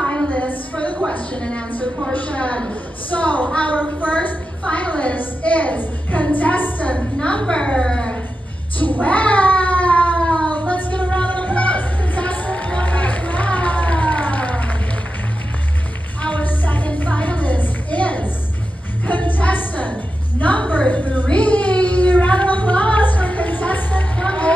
finalists for the question and answer portion. So, our first finalist is contestant number 12. Let's give a round of applause to contestant number 12. Our second finalist is contestant number 3. Round of applause for contestant number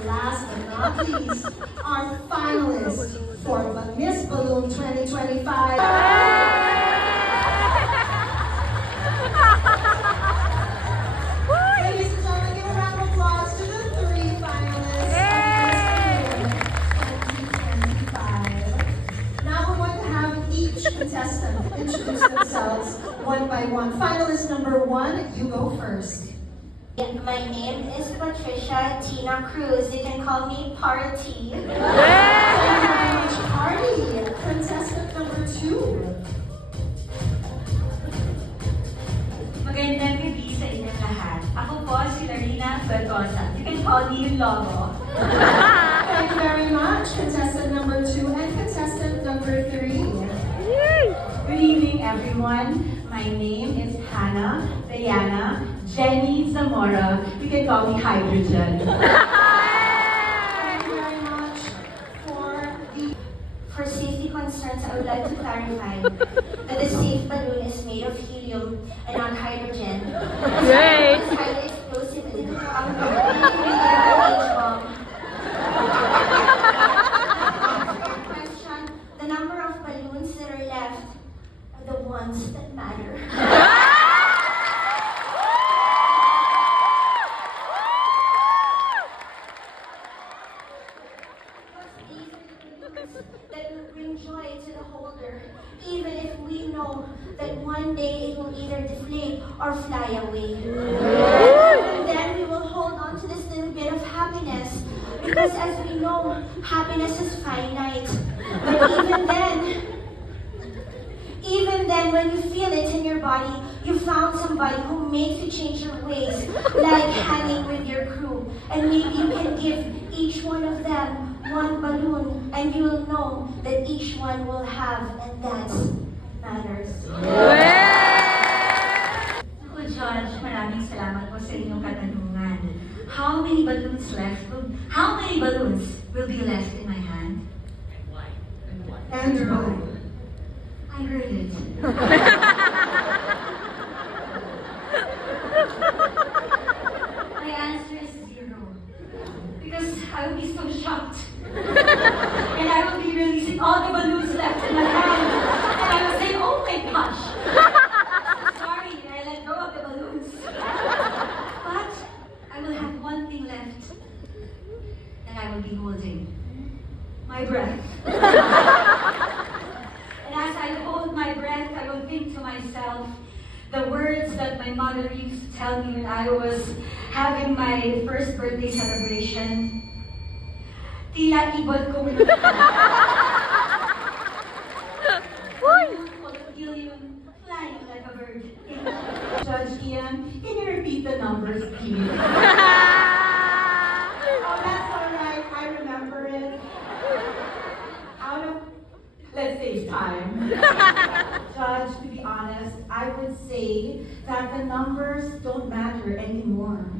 3. Last but not least, our finalist for Miss Balloon 2025. Ladies and gentlemen, give a round of applause to the 3 finalists of Miss Balloon 2025. Now we're going to have each contestant introduce themselves one by one. Finalist number 1, you go first. My name is Patricia Tina Cruz. You can call me Party. Thank you very much, Party. Contestant number 2. Magandang gabi sa inyong lahat. Ako po si Larina Bergosa. You can call me Logo. Thank you very much, contestant number 2 and contestant number 3. Good evening, everyone. My name is Hannah Diana Jenny Zamora. You can call me Hydrogen. Thank you very much For safety concerns, I would like to clarify that the safe balloon is made of helium and not hydrogen. Great. It's highly explosive and it will H-bomb. Question, the number of balloons that are left are the ones that matter. That will bring joy to the holder, even if we know that one day it will either deflate or fly away. And then we will hold on to this little bit of happiness, because as we know, happiness is finite. But even then, when you feel it in your body, you found somebody who makes you change your ways, like hanging with your crew. And maybe you can give each one of them one balloon, and you will know that each one will have, and that matters. Ako, Judge, maraming salamat po sa inyong katanungan. How many balloons will be left in my hand? and why? I heard it. My answer is 0. Because I will be so shocked. And I will be releasing all the balloons left in my hand. And I will say, oh my gosh. Sorry, I let go of the balloons. But I will have one thing left. And I will be holding my breath. And as I hold my breath, I will think to myself the words that my mother used to tell me when I was having my first birthday celebration. Tila ibon ko full of helium, flying like a bird. Judge Ian, can you repeat the numbers, please? Oh, that's all right. I remember it. Let's save time. Judge, to be honest, I would say that the numbers don't matter anymore.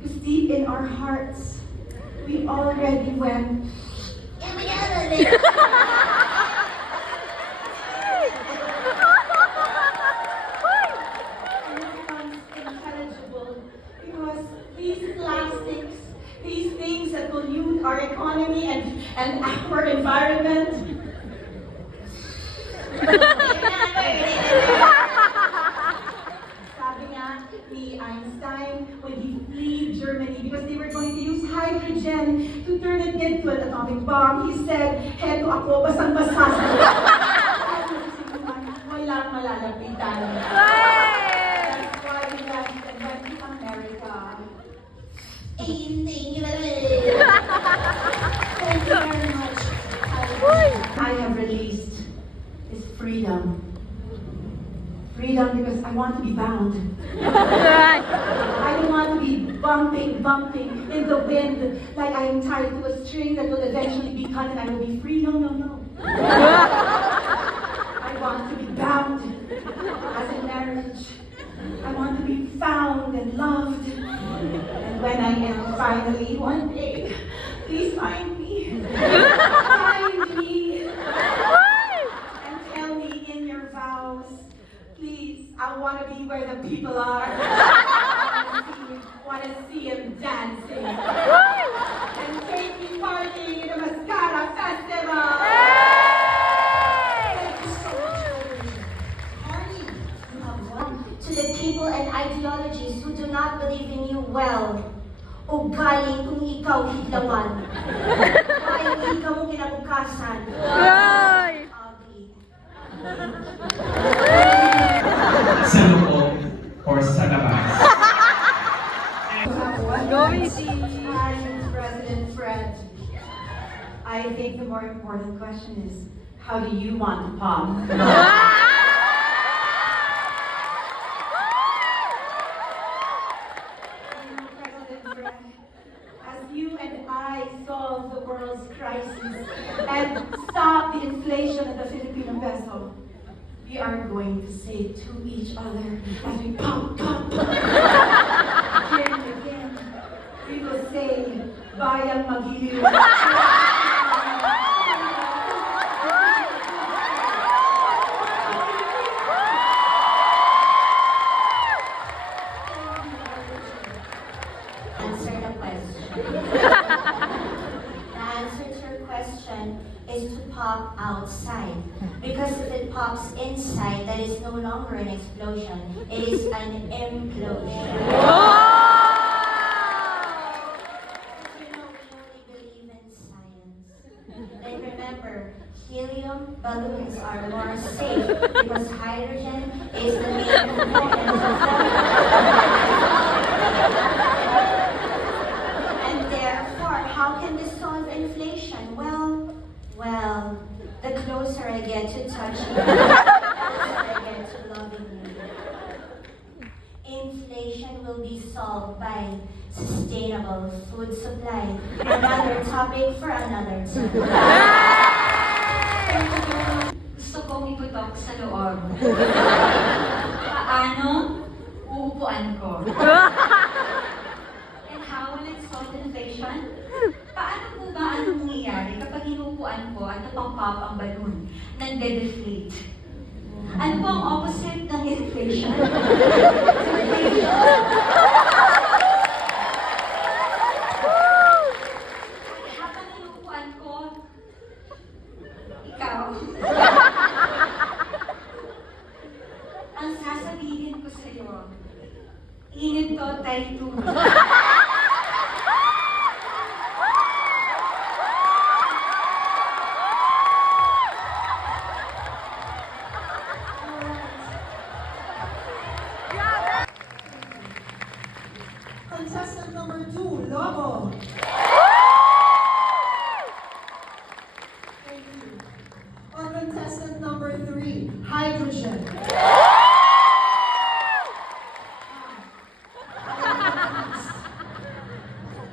Because deep in our hearts, we already went. And it becomes intelligible because these plastics, these things that pollute our economy and our environment. Sabi nga ni Einstein when he fled Germany because they were going to use hydrogen to turn it into an atomic bomb, he said, heto ako, basang-basa sa walang malalapitan. That's why we left and went to America. Thank you very much. I have released is freedom. Freedom because I want to be bound. I don't want to be bumping, bumping in the wind, like I am tied to a string that will eventually be cut and I will be free. No, no, no. I want to be bound as in marriage. I want to be found and loved. And when I am finally one day, please find me. Find me. And tell me in your vows, please, I want to be where the people are. Want to see him dancing. And take me partying in the Mascara Festival. Thank you so much, Carly. You have one. To the people and ideologies who do not believe in you well, o galing kung ikaw hidlawan. Galing ikaw mong kinabukasan. Ugly. Sa loob or sa labas. I'm President Fred. I think the more important question is, how do you want to pop? President Fred, as you and I solve the world's crisis and stop the inflation of the Filipino peso, we are going to say to each other as we pop, pop, pop. Again and again, we will say, Bayang Magiliw. Answer the question. The answer to your question is to pop outside. Because if it pops inside, that is no longer an explosion. It is an implosion. You know, we only believe in science. Then remember, helium balloons are more safe because hydrogen is the main component of them. And therefore, how can this solve inflation? Well, the closer I get to touching you, the closer I get to loving you. Inflation will be solved by sustainable food supply. Another topic for another time. Gusto kong iputok sa loob. Paano? Uupuan ko. And how will it solve inflation? Paano po ba ang mangyayari kapag inuupuan ko at napang-pop ang balloon? Nande-deflate. Ano po ang opposite ng inflation? Habang inuupuan ko, ikaw. Ang sasabihin ko sa'yo, init to, tayo tubig. Contestant number 2, Lobo. Thank you. Or contestant number 3, Hydrogen.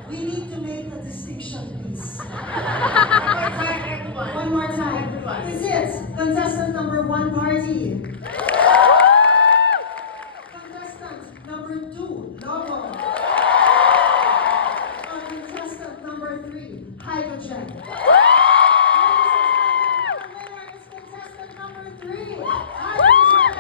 We need to make a distinction, please. One more time. Is it contestant number 1, Party? Contestant number 2, Lobo. Or contestant number 3, Hydrogen. The winner is contestant number 3, Hydrogen.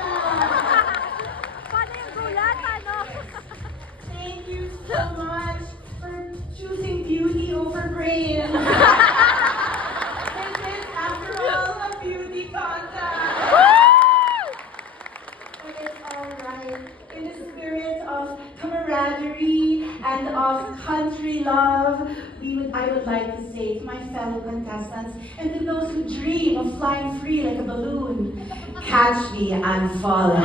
Thank you so much for choosing beauty over brain. This is, after all, a beauty contest. But it's alright. In the spirit of camaraderie and of country love, I would like to say to my fellow contestants and to those who dream of flying free like a balloon, catch me, I'm falling.